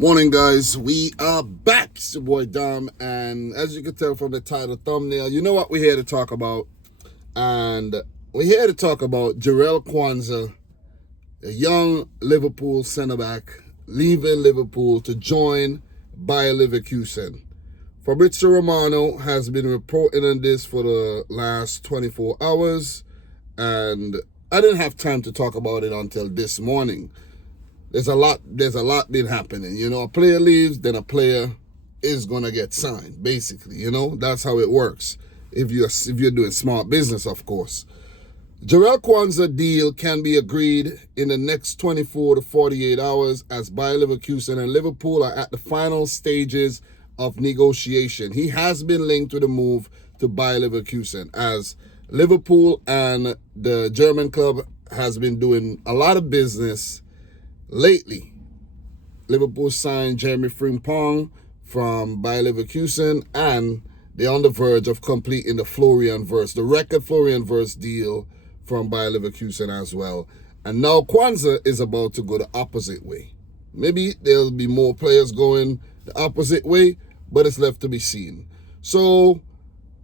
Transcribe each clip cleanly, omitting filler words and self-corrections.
Morning, guys. We are back. It's your boy Dom, and as you can tell from the title thumbnail, you know what we're here to talk about. And we're here to talk about Jarell Quansah, a young Liverpool centre back, leaving Liverpool to join Bayer Leverkusen. Fabrizio Romano has been reporting on this for the last 24 hours, and I didn't have time to talk about it until this morning. There's a lot been happening. A player leaves, then a player is gonna get signed, basically. That's how it works. If you're doing smart business, of course. Jarell Quansah deal can be agreed in the next 24 to 48 hours as Bayer Leverkusen and Liverpool are at the final stages of negotiation. He has been linked to the move to Bayer Leverkusen as Liverpool and the German club has been doing a lot of business lately. Liverpool signed Jeremy Frimpong from Bayer Leverkusen, and they're on the verge of completing the record Florian Wirtz deal from Bayer Leverkusen as well. And now Quansah is about to go the opposite way. Maybe there'll be more players going the opposite way, but it's left to be seen. So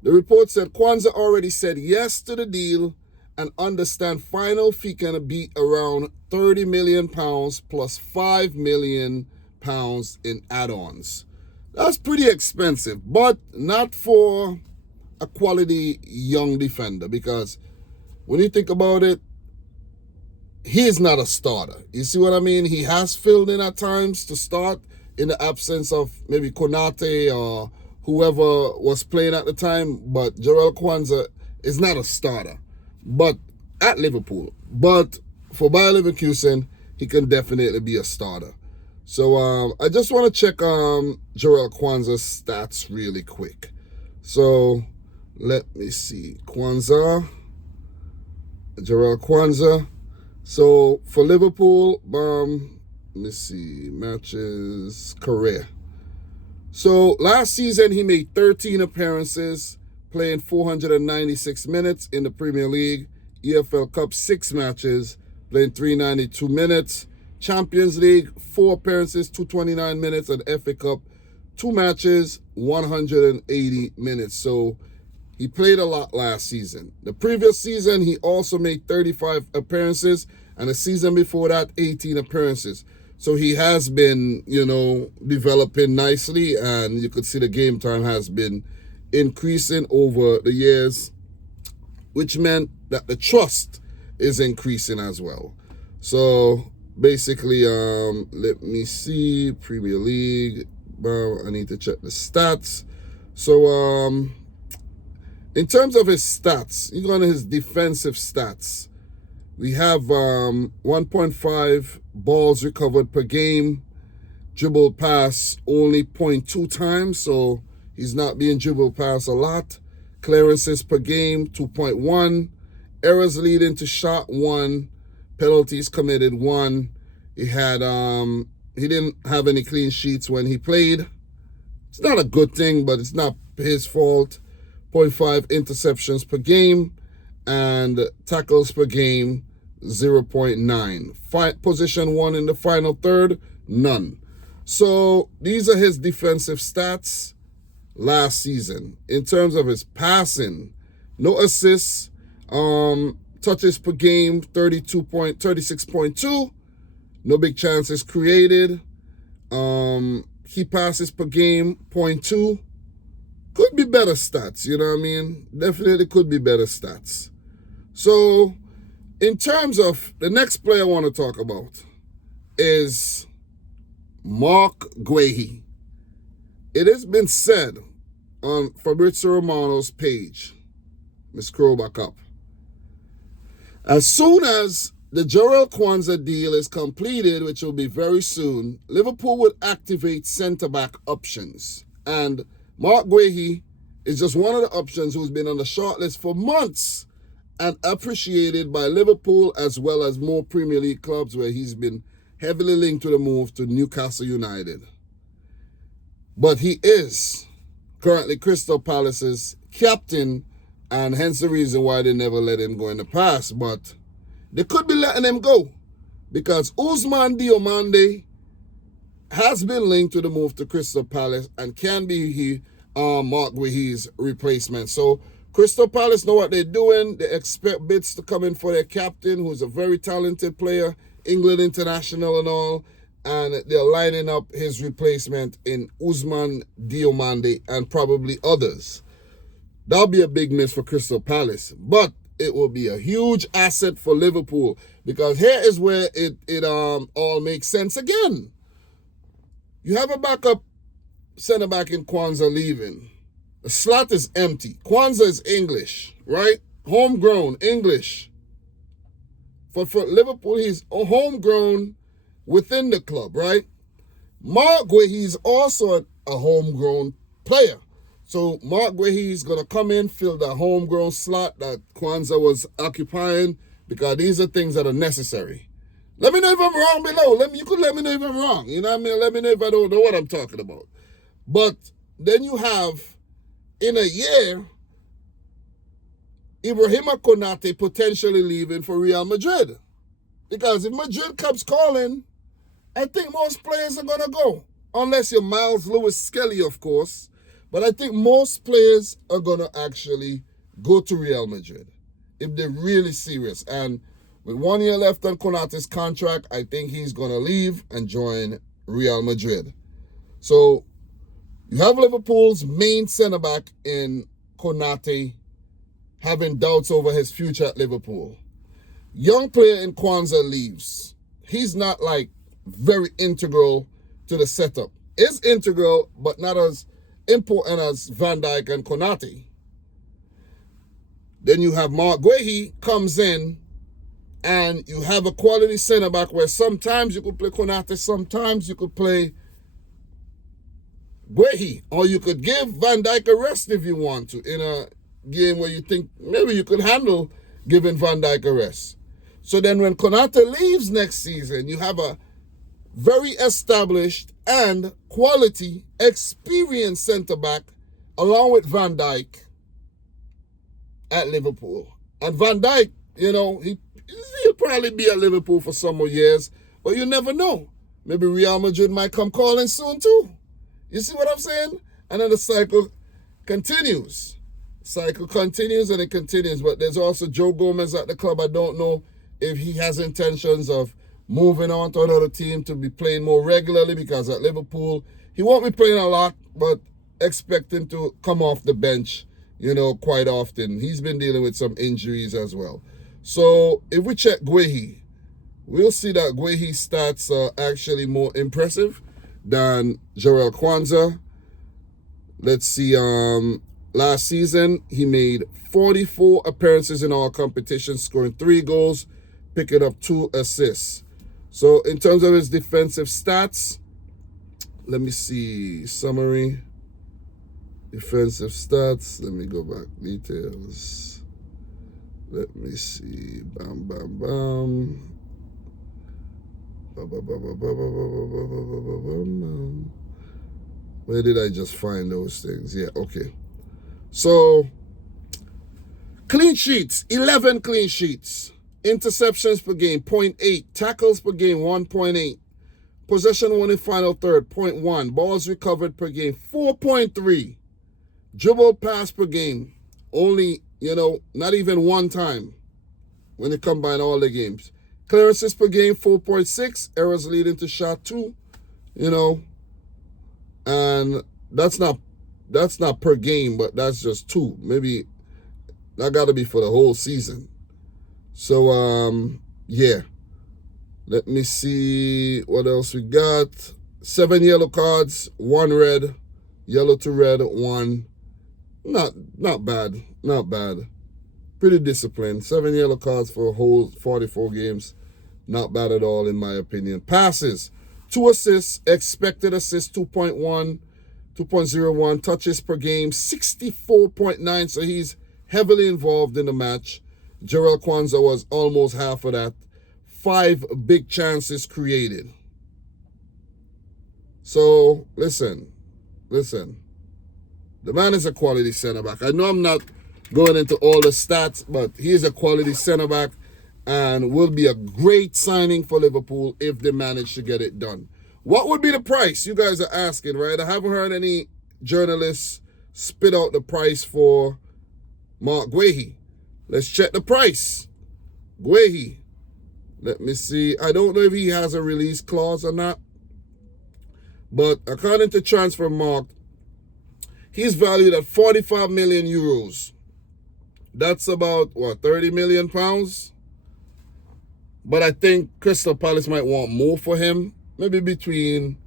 the report said Quansah already said yes to the deal and understand final fee can be around £30 million plus £5 million in add-ons. That's pretty expensive, but not for a quality young defender, because when you think about it, he is not a starter. You see what I mean? He has filled in at times to start in the absence of maybe Konate or whoever was playing at the time, but Jarell Quansah is not a starter. But at Liverpool, but for Bayer Leverkusen, he can definitely be a starter. So I just want to check Jarell Quansah's stats really quick. So let me see. Jarell Quansah. So for Liverpool, let me see, matches, career. So last season he made 13 appearances, playing 496 minutes in the Premier League. EFL Cup 6 matches, playing 392 minutes. Champions League 4 appearances, 229 minutes, and FA Cup 2 matches, 180 minutes. So he played a lot last season. The previous season he also made 35 appearances, and the season before that 18 appearances. So he has been, developing nicely, and you could see the game time has been increasing over the years, which meant that the trust is increasing as well. So basically, let me see, Premier League, I need to check the stats. So in terms of his stats, you go on his defensive stats. We have 1.5 balls recovered per game, dribbled pass only 0.2 times, so he's not being dribbled past a lot. Clearances per game, 2.1. Errors leading to shot, 1. Penalties committed, 1. He didn't have any clean sheets when he played. It's not a good thing, but it's not his fault. 0.5 interceptions per game, and tackles per game, 0.9. Position 1 in the final third, none. So these are his defensive stats last season. In terms of his passing, no assists, touches per game, 36.2, no big chances created, key passes per game, 0.2. Could be better stats, you know what I mean? Definitely could be better stats. So in terms of the next player I want to talk about is Marc Guehi. It has been said on Fabrizio Romano's page, let's scroll back up, as soon as the Jarell Quansah deal is completed, which will be very soon, Liverpool would activate centre-back options. And Marc Guehi is just one of the options who's been on the shortlist for months and appreciated by Liverpool as well as more Premier League clubs, where he's been heavily linked to the move to Newcastle United. But he is currently Crystal Palace's captain, and hence the reason why they never let him go in the past. But they could be letting him go because Ousmane Diomande has been linked to the move to Crystal Palace and can be Marc Guehi's replacement. So Crystal Palace know what they're doing. They expect bids to come in for their captain, who's a very talented player, England international and all, and they're lining up his replacement in Ousmane Diomande and probably others. That'll be a big miss for Crystal Palace, but it will be a huge asset for Liverpool, because here is where it all makes sense again. You have a backup centre-back in Quansah leaving. The slot is empty. Quansah is English, right? Homegrown, English. For Liverpool, he's homegrown within the club, right? Marc Guehi is also a homegrown player. So Marc Guehi is going to come in, fill the homegrown slot that Quansah was occupying, because these are things that are necessary. Let me know if I'm wrong below. You could let me know if I'm wrong. You know what I mean? Let me know if I don't know what I'm talking about. But then you have, in a year, Ibrahima Konate potentially leaving for Real Madrid. Because if Madrid comes calling, I think most players are going to go. Unless you're Miles Lewis Skelly, of course. But I think most players are going to actually go to Real Madrid if they're really serious. And with 1 year left on Konate's contract, I think he's going to leave and join Real Madrid. So you have Liverpool's main centre-back in Konate having doubts over his future at Liverpool. Young player in Quansah leaves. He's not like very integral to the setup. Is integral, but not as important as Van Dijk and Konate. Then you have Marc Guehi comes in, and you have a quality centre-back where sometimes you could play Konate, sometimes you could play Guéhi, or you could give Van Dijk a rest if you want to, in a game where you think maybe you could handle giving Van Dijk a rest. So then when Konate leaves next season, you have a very established and quality, experienced centre-back along with Van Dijk at Liverpool. And Van Dijk, you know, he'll probably be at Liverpool for some more years, but you never know. Maybe Real Madrid might come calling soon too. You see what I'm saying? And then the cycle continues. Cycle continues and it continues. But there's also Joe Gomez at the club. I don't know if he has intentions of moving on to another team to be playing more regularly, because at Liverpool, he won't be playing a lot, but expect him to come off the bench, you know, quite often. He's been dealing with some injuries as well. So if we check Guéhi, we'll see that Guéhi's stats are actually more impressive than Jarell Quansah. Let's see, last season, he made 44 appearances in all competitions, scoring 3 goals, picking up 2 assists. So in terms of his defensive stats, let me see, summary, defensive stats, let me go back, details, let me see, bam, bam, bam. Where did I just find those things? Yeah, okay. So, clean sheets, 11 clean sheets. Interceptions per game, 0.8. Tackles per game, 1.8. Possession won in final third, 0.1. Balls recovered per game, 4.3. Dribble pass per game, only, not even one time when you combine all the games. Clearances per game, 4.6. Errors leading to shot 2, and that's not per game, but that's just 2. Maybe that got to be for the whole season. So, yeah. Let me see what else we got. 7 yellow cards, 1 red, yellow to red, 1. Not bad. Pretty disciplined. 7 yellow cards for a whole 44 games. Not bad at all, in my opinion. Passes, 2 assists. Expected assists, 2.01. Touches per game, 64.9. So he's heavily involved in the match. Jarell Quansah was almost half of that. 5 big chances created. So, listen. The man is a quality center-back. I know I'm not going into all the stats, but he is a quality center-back and will be a great signing for Liverpool if they manage to get it done. What would be the price? You guys are asking, right? I haven't heard any journalists spit out the price for Marc Guehi. Let's check the price. Guéhi. Let me see. I don't know if he has a release clause or not. But according to Transfermarkt, he's valued at 45 million euros. That's about, what, 30 million pounds? But I think Crystal Palace might want more for him. Maybe between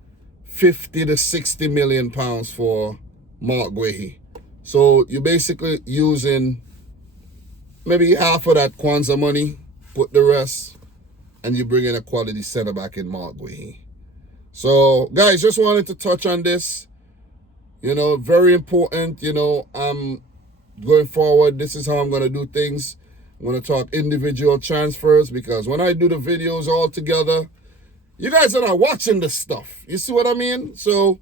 50 to 60 million pounds for Marc Guehi. So you're basically using maybe half of that Quansah money, put the rest, and you bring in a quality center back in Marc Guehi. So, guys, just wanted to touch on this. You know, very important. You know, going forward, this is how I'm going to do things. I'm going to talk individual transfers because when I do the videos all together, you guys are not watching this stuff. You see what I mean? So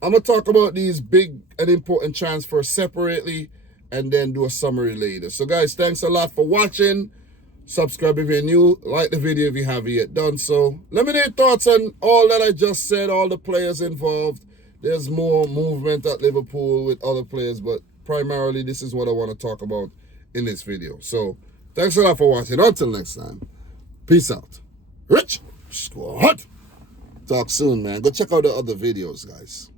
I'm going to talk about these big and important transfers separately and then do a summary later. So, guys, thanks a lot for watching. Subscribe if you're new. Like the video if you haven't yet done so. Let me know your thoughts on all that I just said, all the players involved. There's more movement at Liverpool with other players, but primarily this is what I want to talk about in this video. So, thanks a lot for watching. Until next time, peace out. Rich Squad. Talk soon, man. Go check out the other videos, guys.